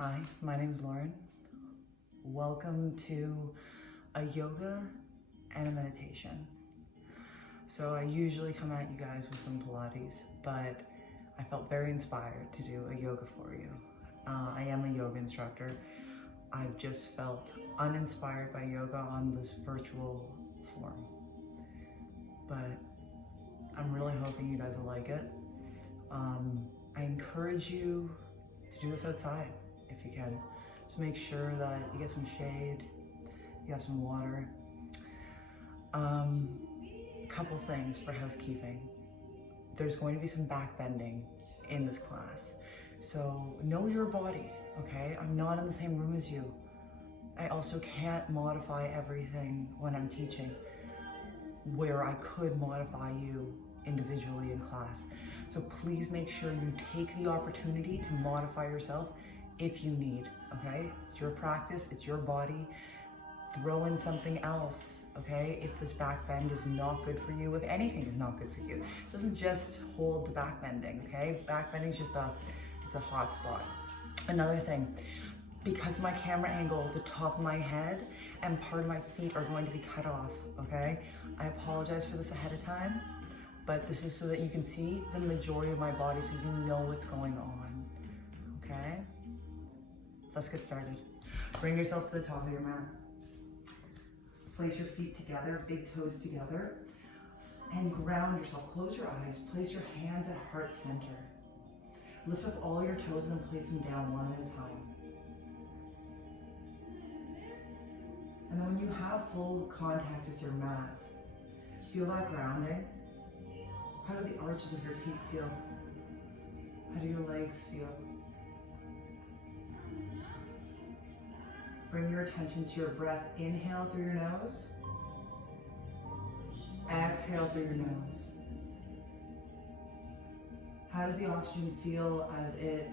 Hi, my name is Lauren. Welcome to a yoga and a meditation. So I usually come at you guys with some Pilates, but I felt very inspired to do a yoga for you. I am a yoga instructor. I've just felt uninspired by yoga on this virtual form. But I'm really hoping you guys will like it. I encourage you to do this outside if you can. Just make sure that you get some shade, you have some water. Couple things for housekeeping. There's going to be some back bending in this class. So know your body, okay? I'm not in the same room as you. I also can't modify everything when I'm teaching, where I could modify you individually in class. So please make sure you take the opportunity to modify yourself if you need, okay? It's your practice, it's your body. Throw in something else, okay? If this back bend is not good for you, if anything is not good for you, it doesn't just hold to back bending, okay? Back bending is just it's a hot spot. Another thing, because of my camera angle, the top of my head and part of my feet are going to be cut off, okay? I apologize for this ahead of time, but this is so that you can see the majority of my body so you know what's going on, okay? Let's get started. Bring yourself to the top of your mat. Place your feet together, big toes together, and ground yourself. Close your eyes, place your hands at heart center. Lift up all your toes and place them down one at a time. And then when you have full contact with your mat, feel that grounding. How do the arches of your feet feel? How do your legs feel? Bring your attention to your breath. Inhale through your nose. Exhale through your nose. How does the oxygen feel as it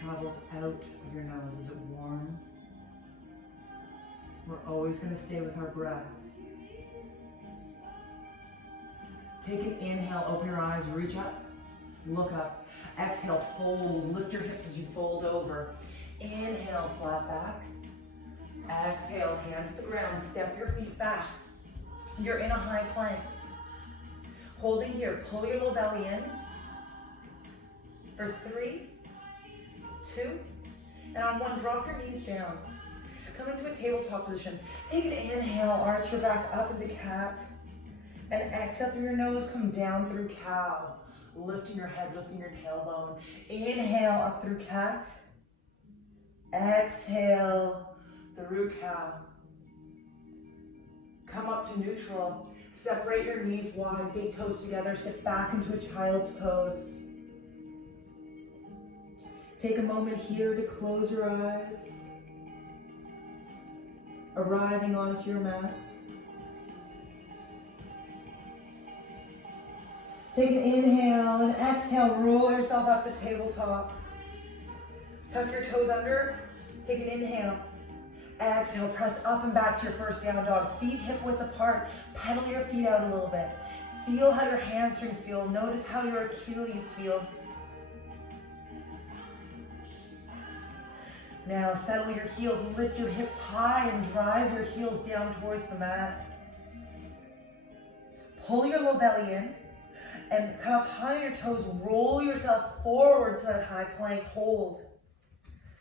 travels out of your nose? Is it warm? We're always going to stay with our breath. Take an inhale, open your eyes, reach up, look up. Exhale, fold, lift your hips as you fold over. Inhale, flat back. Exhale, hands to the ground, step your feet back. You're in a high plank. Holding here, pull your low belly in. For 3, 2, and on 1, drop your knees down. Come into a tabletop position. Take an inhale, arch your back up into cat. And exhale through your nose, come down through cow. Lifting your head, lifting your tailbone. Inhale up through cat. Exhale through cow. Come up to neutral. Separate your knees wide, big toes together. Sit back into a child's pose. Take a moment here to close your eyes. Arriving onto your mat. Take an inhale and exhale, roll yourself up to tabletop. Tuck your toes under, take an inhale. Exhale, press up and back to your first down dog. Feet hip width apart, pedal your feet out a little bit. Feel how your hamstrings feel, notice how your Achilles feel. Now settle your heels, lift your hips high and drive your heels down towards the mat. Pull your low belly in and come up high on your toes, roll yourself forward to that high plank, hold.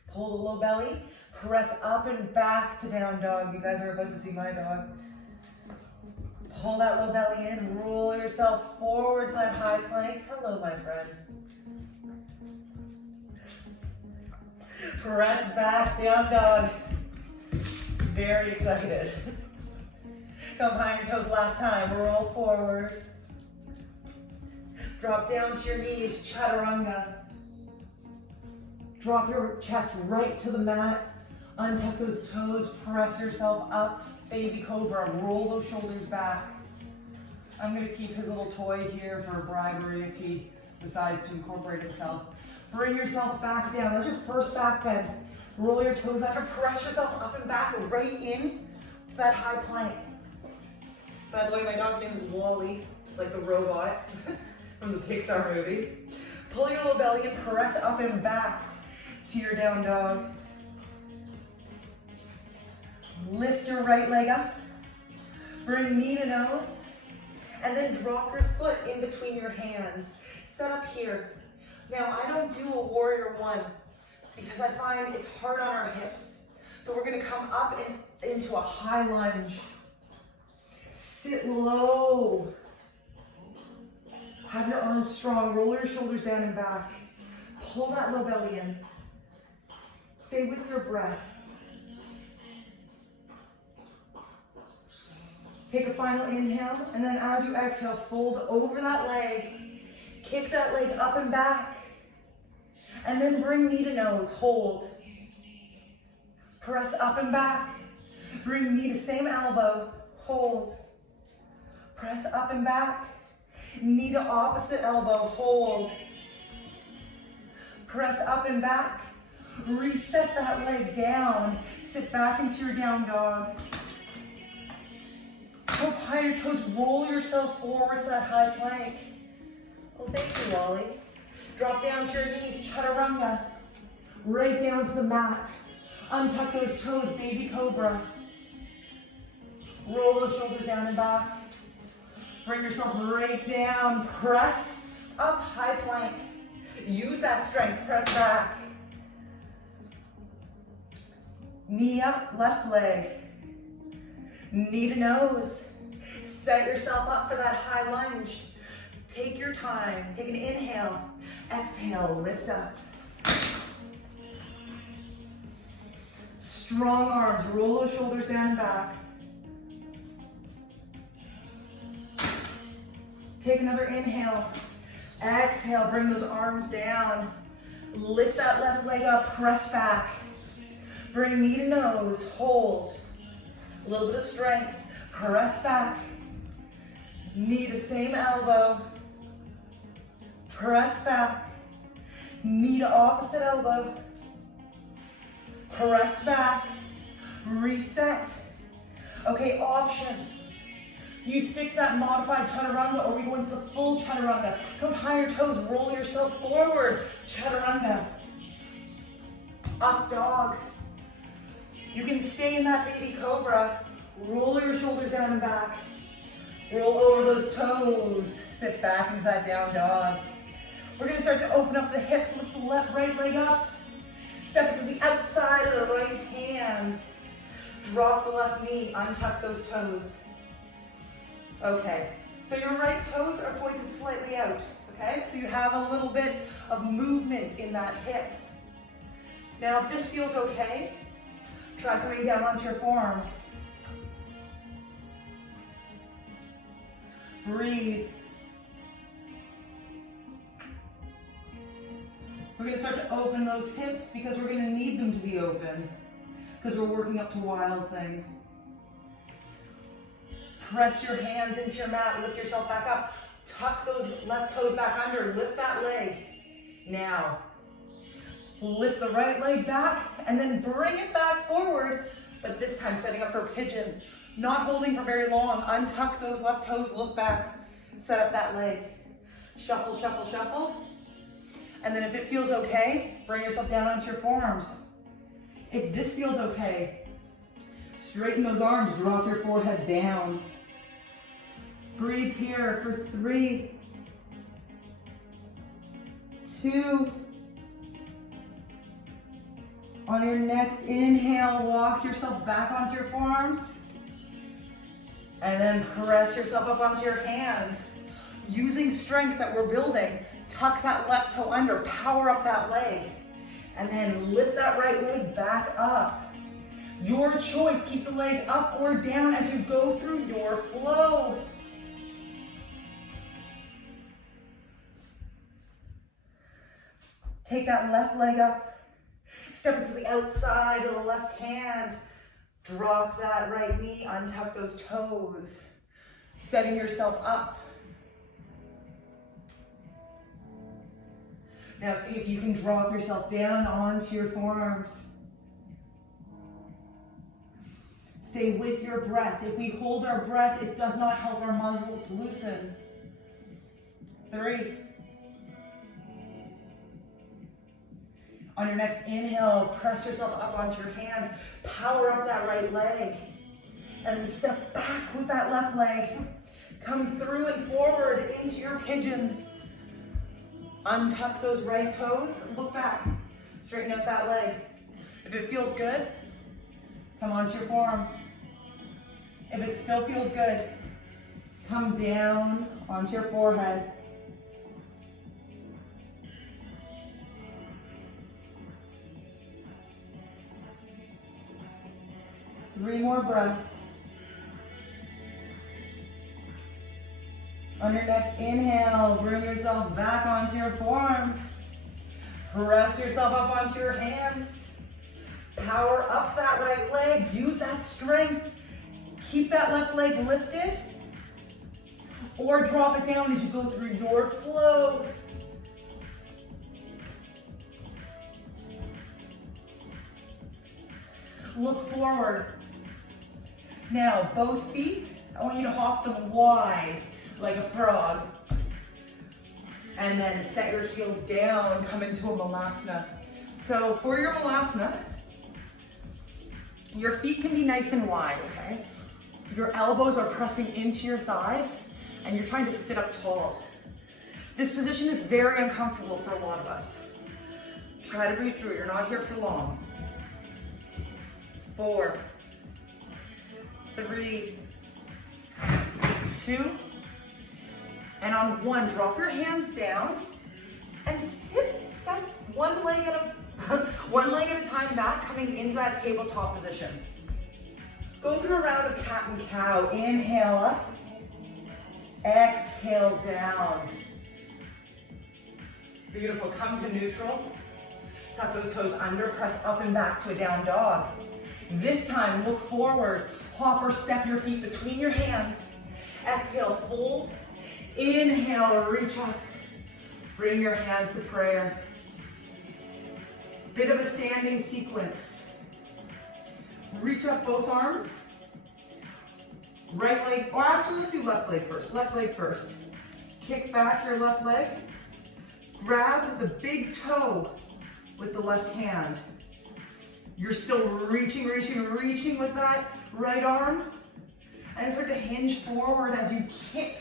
Pull the low belly, press up and back to down dog. You guys are about to see my dog. Pull that low belly in, roll yourself forward to that high plank. Hello, my friend. Press back, down dog. Very excited. Come high on your toes last time, roll forward. Drop down to your knees, chaturanga. Drop your chest right to the mat. Untuck those toes, press yourself up. Baby cobra, roll those shoulders back. I'm gonna keep his little toy here for bribery if he decides to incorporate himself. Bring yourself back down. That's your first back bend. Roll your toes under, press yourself up and back, right in to that high plank. By the way, my dog's name is Wally, like the robot from the Pixar movie. Pull your low belly and press up and back to your down dog. Lift your right leg up. Bring knee to nose. And then drop your foot in between your hands. Set up here. Now, I don't do a warrior one because I find it's hard on our hips. So we're gonna come up into a high lunge. Sit low. Have your arms strong. Roll your shoulders down and back. Pull that low belly in. Stay with your breath. Take a final inhale, and then as you exhale, fold over that leg. Kick that leg up and back. And then bring knee to nose. Hold. Press up and back. Bring knee to same elbow. Hold. Press up and back. Knee to opposite elbow. Hold. Press up and back. Reset that leg down. Sit back into your down dog. Go behind your toes. Roll yourself forward to that high plank. Oh, thank you, Wally. Drop down to your knees. Chaturanga. Right down to the mat. Untuck those toes. Baby cobra. Roll those shoulders down and back. Bring yourself right down. Press up, high plank. Use that strength. Press back. Knee up, left leg. Knee to nose. Set yourself up for that high lunge. Take your time. Take an inhale. Exhale, lift up. Strong arms. Roll those shoulders down and back. Take another inhale. Exhale, bring those arms down. Lift that left leg up, press back. Bring knee to nose, hold. A little bit of strength, press back. Knee to same elbow. Press back. Knee to opposite elbow. Press back. Reset. Okay, option. Do you stick to that modified chaturanga or we go into the full chaturanga? Come higher toes, roll yourself forward. Chaturanga. Up dog. You can stay in that baby cobra. Roll your shoulders down and back. Roll over those toes. Sit back into that down dog. We're gonna start to open up the hips, lift the right leg up. Step it to the outside of the right hand. Drop the left knee, untuck those toes. Okay, so your right toes are pointed slightly out, okay? So you have a little bit of movement in that hip. Now, if this feels okay, try coming down onto your forearms. Breathe. We're gonna start to open those hips because we're gonna need them to be open because we're working up to Wild Thing. Press your hands into your mat, lift yourself back up. Tuck those left toes back under, lift that leg. Now, lift the right leg back and then bring it back forward, but this time setting up for pigeon. Not holding for very long. Untuck those left toes, look back, set up that leg. Shuffle, shuffle, shuffle. And then if it feels okay, bring yourself down onto your forearms. If this feels okay, straighten those arms, drop your forehead down. Breathe here for 3, 2. On your next inhale, walk yourself back onto your forearms. And then press yourself up onto your hands. Using strength that we're building, tuck that left toe under, power up that leg. And then lift that right leg back up. Your choice, keep the leg up or down as you go through your flow. Take that left leg up, step it to the outside of the left hand, drop that right knee, untuck those toes, setting yourself up. Now see if you can drop yourself down onto your forearms. Stay with your breath. If we hold our breath, it does not help our muscles loosen. 3. On your next inhale, press yourself up onto your hands. Power up that right leg. And then step back with that left leg. Come through and forward into your pigeon. Untuck those right toes. Look back. Straighten out that leg. If it feels good, come onto your forearms. If it still feels good, come down onto your forehead. Three more breaths. On your next inhale, bring yourself back onto your forearms. Press yourself up onto your hands. Power up that right leg. Use that strength. Keep that left leg lifted. Or drop it down as you go through your flow. Look forward. Now, both feet, I want you to hop them wide like a frog. And then set your heels down, come into a Malasana. So for your Malasana, your feet can be nice and wide, okay? Your elbows are pressing into your thighs and you're trying to sit up tall. This position is very uncomfortable for a lot of us. Try to breathe through, you're not here for long. 4, 3, 2, and on 1, drop your hands down and step one leg at a time back, coming into that tabletop position. Go through a round of cat and cow. Inhale up, exhale down. Beautiful, come to neutral. Tuck those toes under, press up and back to a down dog. This time, look forward, hop or step your feet between your hands. Exhale, fold. Inhale, reach up. Bring your hands to prayer. Bit of a standing sequence. Reach up both arms. Right leg, or actually let's do left leg first. Left leg first. Kick back your left leg. Grab the big toe with the left hand. You're still reaching with that right arm. And start to hinge forward as you kick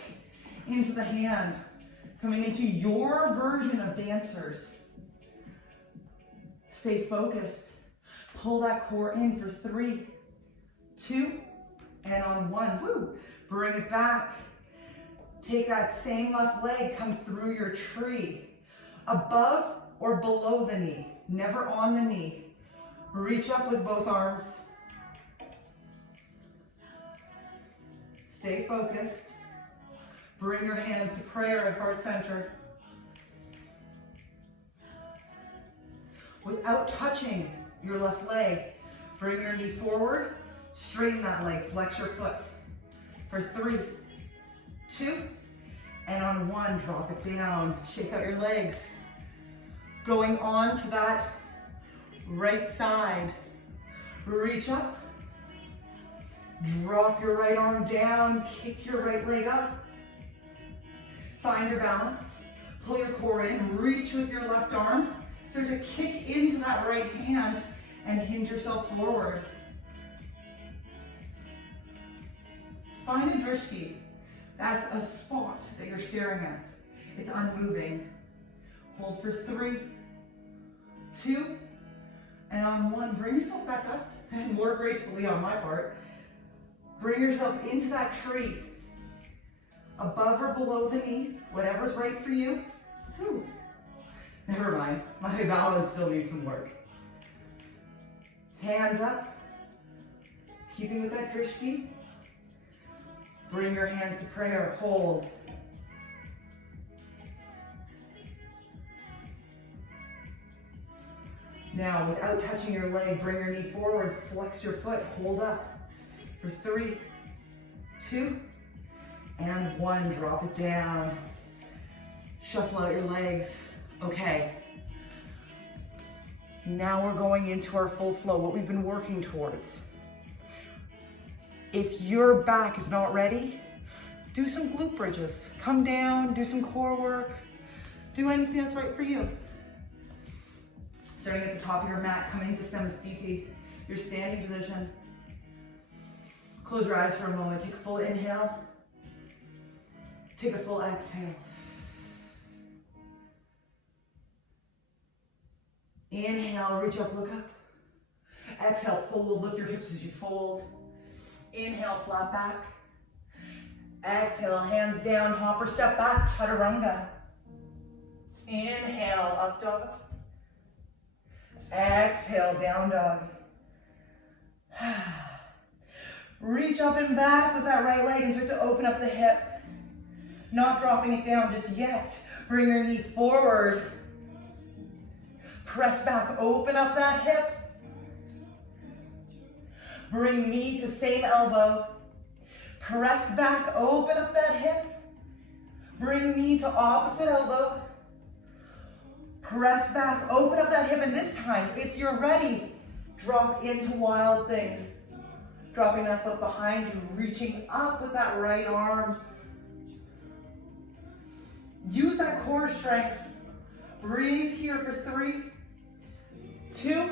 into the hand. Coming into your version of dancers. Stay focused. Pull that core in for 3, 2, and on 1. Woo! Bring it back. Take that same left leg, come through your tree. Above or below the knee, never on the knee. Reach up with both arms. Stay focused. Bring your hands to prayer at heart center. Without touching your left leg, bring your knee forward, straighten that leg, flex your foot. For 3, 2, and on 1, drop it down. Shake out your legs. Going on to that right side. Reach up. Drop your right arm down, kick your right leg up. Find your balance. Pull your core in, reach with your left arm. Start to kick into that right hand and hinge yourself forward. Find a drishti. That's a spot that you're staring at. It's unmoving. Hold for 3, 2, and on 1, bring yourself back up, and more gracefully on my part. Bring yourself into that tree. Above or below the knee, whatever's right for you. Whew. Never mind, my balance still needs some work. Hands up, keeping with that drishti. Bring your hands to prayer, hold. Now, without touching your leg, bring your knee forward, flex your foot, hold up. For 3, 2, and 1, drop it down. Shuffle out your legs. Okay. Now we're going into our full flow, what we've been working towards. If your back is not ready, do some glute bridges. Come down, do some core work. Do anything that's right for you. Starting at the top of your mat, coming to Samasthiti, your standing position. Close your eyes for a moment. Take a full inhale. Take a full exhale. Inhale, reach up, look up. Exhale, fold, lift your hips as you fold. Inhale, flat back. Exhale, hands down, hop or step back, chaturanga. Inhale, up dog. Exhale, down dog. Reach up and back with that right leg and start to open up the hip. Not dropping it down just yet. Bring your knee forward. Press back, open up that hip. Bring knee to same elbow. Press back, open up that hip. Bring knee to opposite elbow. Press back, open up that hip, and this time, if you're ready, drop into wild thing. Dropping that foot behind you, reaching up with that right arm. Use that core strength. Breathe here for 3, 2,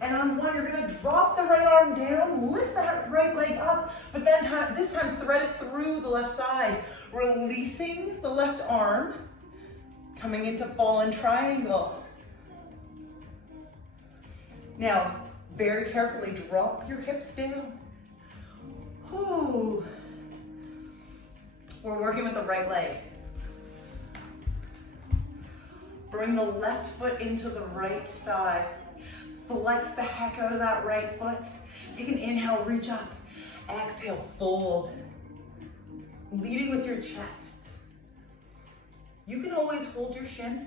and on 1, you're gonna drop the right arm down, lift that right leg up, but then this time thread it through the left side, releasing the left arm, coming into fallen triangle. Now, very carefully drop your hips down. Ooh. We're working with the right leg. Bring the left foot into the right thigh. Flex the heck out of that right foot. Take an inhale, reach up. Exhale, fold. Leading with your chest. You can always hold your shin.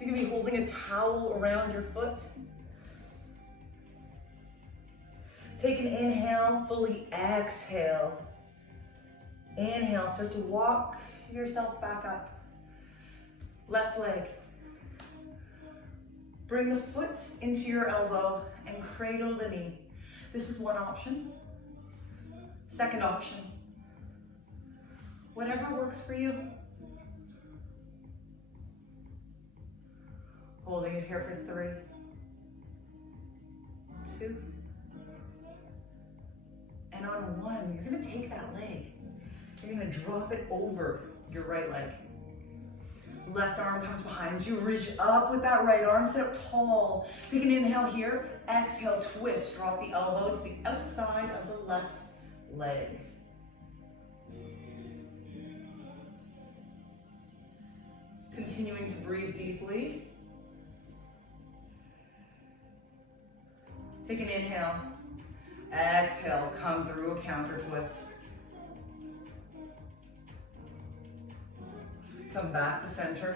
You can be holding a towel around your foot. Take an inhale, fully exhale. Inhale, start to walk yourself back up. Left leg. Bring the foot into your elbow and cradle the knee. This is one option. Second option. Whatever works for you. Holding it here for 3, 2, and on 1, you're gonna take that leg. You're gonna drop it over your right leg. Left arm comes behind you, reach up with that right arm, sit up tall. Take an inhale here, exhale, twist, drop the elbow to the outside of the left leg. Continuing to breathe deeply. Take an inhale, exhale, come through a counter twist. Come back to center.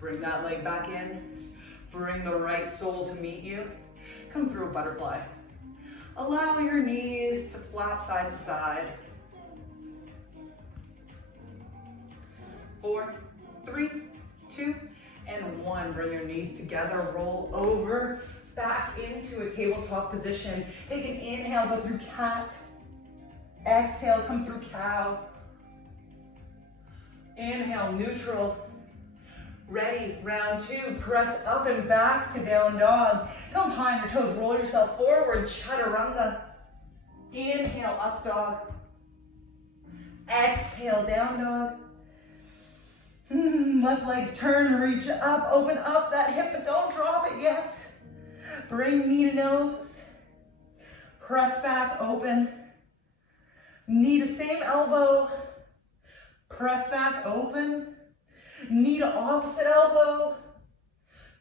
Bring that leg back in. Bring the right sole to meet you. Come through a butterfly. Allow your knees to flap side to side. 4, 3, 2, and 1. Bring your knees together, roll over, back into a tabletop position. Take an inhale, go through cat. Exhale, come through cow. Inhale, neutral. Ready, round 2. Press up and back to down dog. Come behind your toes, roll yourself forward, chaturanga. Inhale, up dog. Exhale, down dog. Left legs turn, reach up, open up that hip, but don't drop it yet. Bring knee to nose. Press back, open. Knee to same elbow. Press back, open. Knee to opposite elbow.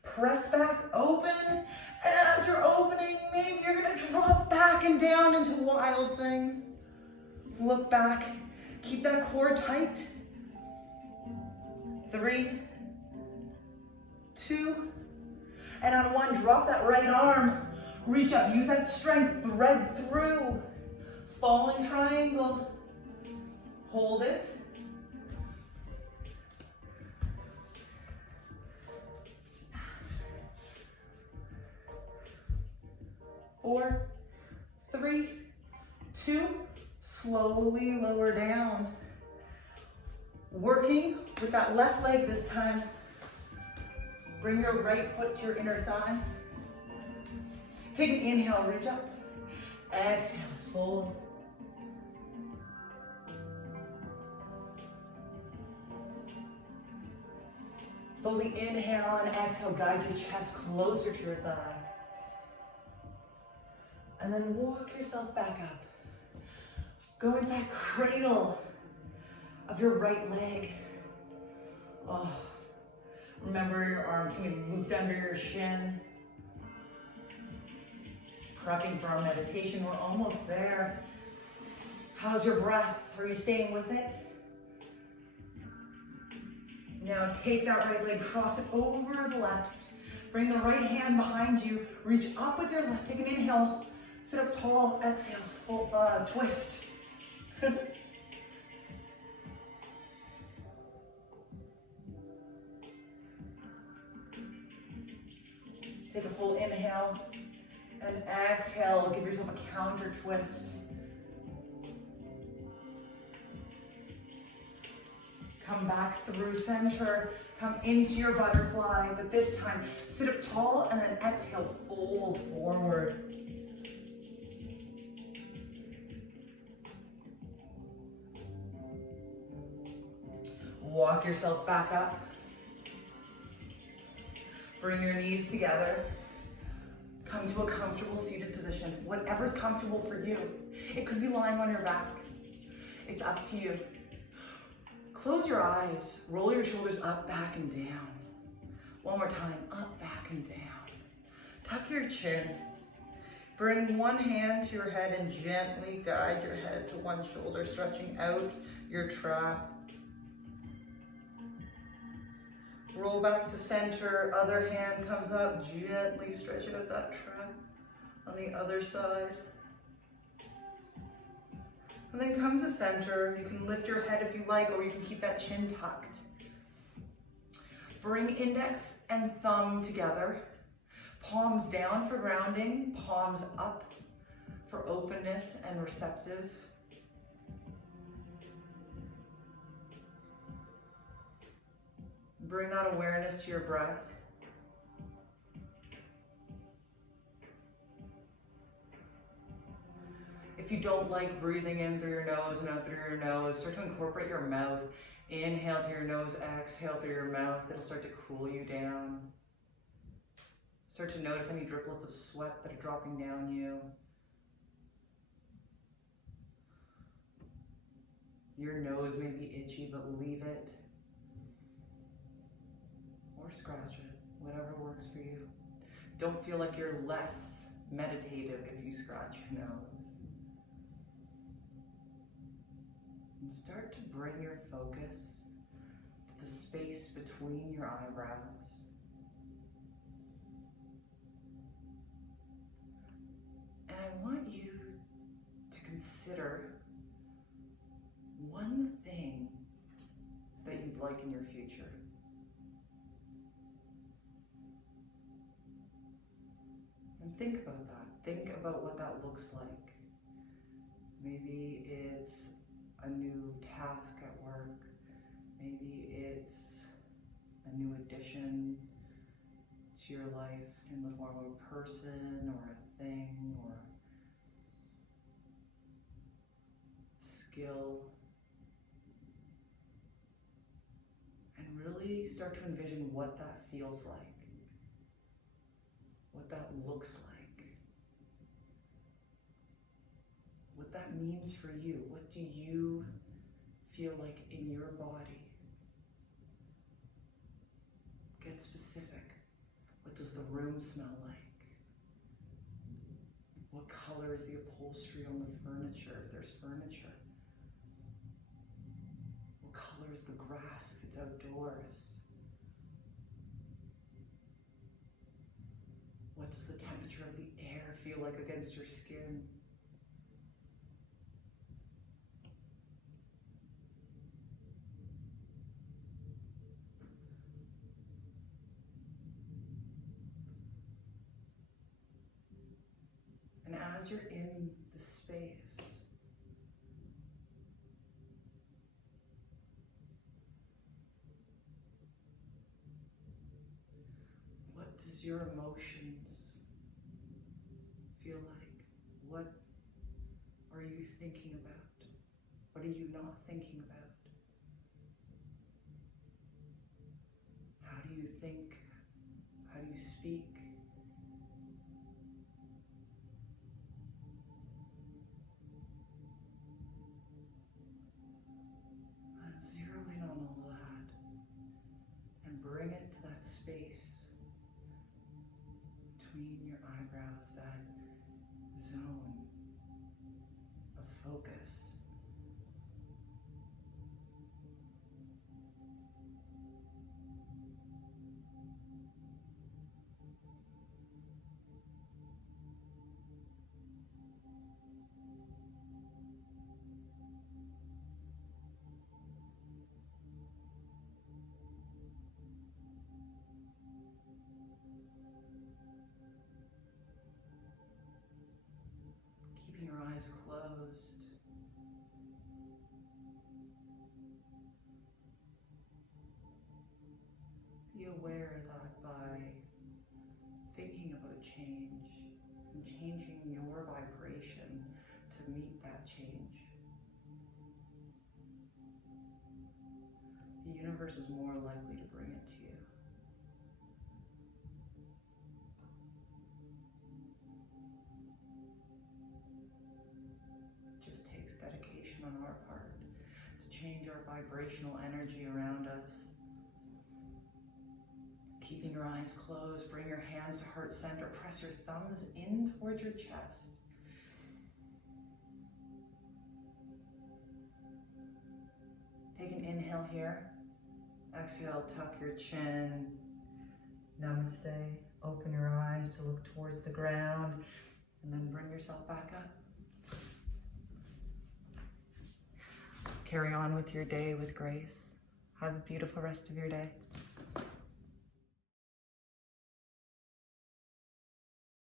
Press back, open. And as you're opening, maybe you're gonna drop back and down into wild thing. Look back, keep that core tight. 3, 2, and on 1, drop that right arm. Reach up, use that strength, thread through. Falling triangle. Hold it. Four, 3, 2, slowly lower down. Working with that left leg this time. Bring your right foot to your inner thigh. Take an inhale, reach up. Exhale, fold. Fully inhale and exhale, guide your chest closer to your thigh. And then walk yourself back up. Go into that cradle of your right leg. Oh, remember your arm can be looped under your shin. Prepping for our meditation, we're almost there. How's your breath? Are you staying with it? Now take that right leg, cross it over the left. Bring the right hand behind you. Reach up with your left. Take an inhale. Sit up tall. Exhale. Full twist. Take a full inhale. And exhale. Give yourself a counter twist. Come back through center, come into your butterfly, but this time sit up tall and then exhale, fold forward. Walk yourself back up. Bring your knees together. Come to a comfortable seated position, whatever's comfortable for you. It could be lying on your back. It's up to you. Close your eyes, roll your shoulders up, back, and down. One more time, up, back, and down. Tuck your chin. Bring one hand to your head and gently guide your head to one shoulder, stretching out your trap. Roll back to center, other hand comes up, gently stretch out that trap on the other side. And then come to center. You can lift your head if you like, or you can keep that chin tucked. Bring index and thumb together. Palms down for grounding, palms up for openness and receptive. Bring that awareness to your breath. If you don't like breathing in through your nose and out through your nose, start to incorporate your mouth. Inhale through your nose, exhale through your mouth. It'll start to cool you down. Start to notice any driplets of sweat that are dropping down you. Your nose may be itchy, but leave it. Or scratch it, whatever works for you. Don't feel like you're less meditative if you scratch your nose. And start to bring your focus to the space between your eyebrows. And I want you to consider one thing that you'd like in your future. And think about that. Think about what that looks like. Maybe it's a new task at work. Maybe it's a new addition to your life in the form of a person or a thing or skill. And really start to envision what that feels like, what that looks like, what that means for you. What do you feel like in your body? Get specific. What does the room smell like? What color is the upholstery on the furniture, if there's furniture? What color is the grass if it's outdoors? What does the temperature of the air feel like against your skin? And as you're in the space, does your emotions feel like? What are you thinking about? What are you not thinking about? How do you think? How do you speak? And zero in on all that and bring it to that space between your eyebrows, that zone of focus. Keeping your eyes closed. Be aware that by thinking about change and changing your vibration to meet that change, the universe is more likely to bring it to you. It just takes dedication on our part to change our vibrational energy around us. Keeping your eyes closed, bring your hands to heart center, press your thumbs in towards your chest. Take an inhale here. Exhale, tuck your chin. Namaste. Open your eyes to look towards the ground, and then bring yourself back up. Carry on with your day with grace. Have a beautiful rest of your day.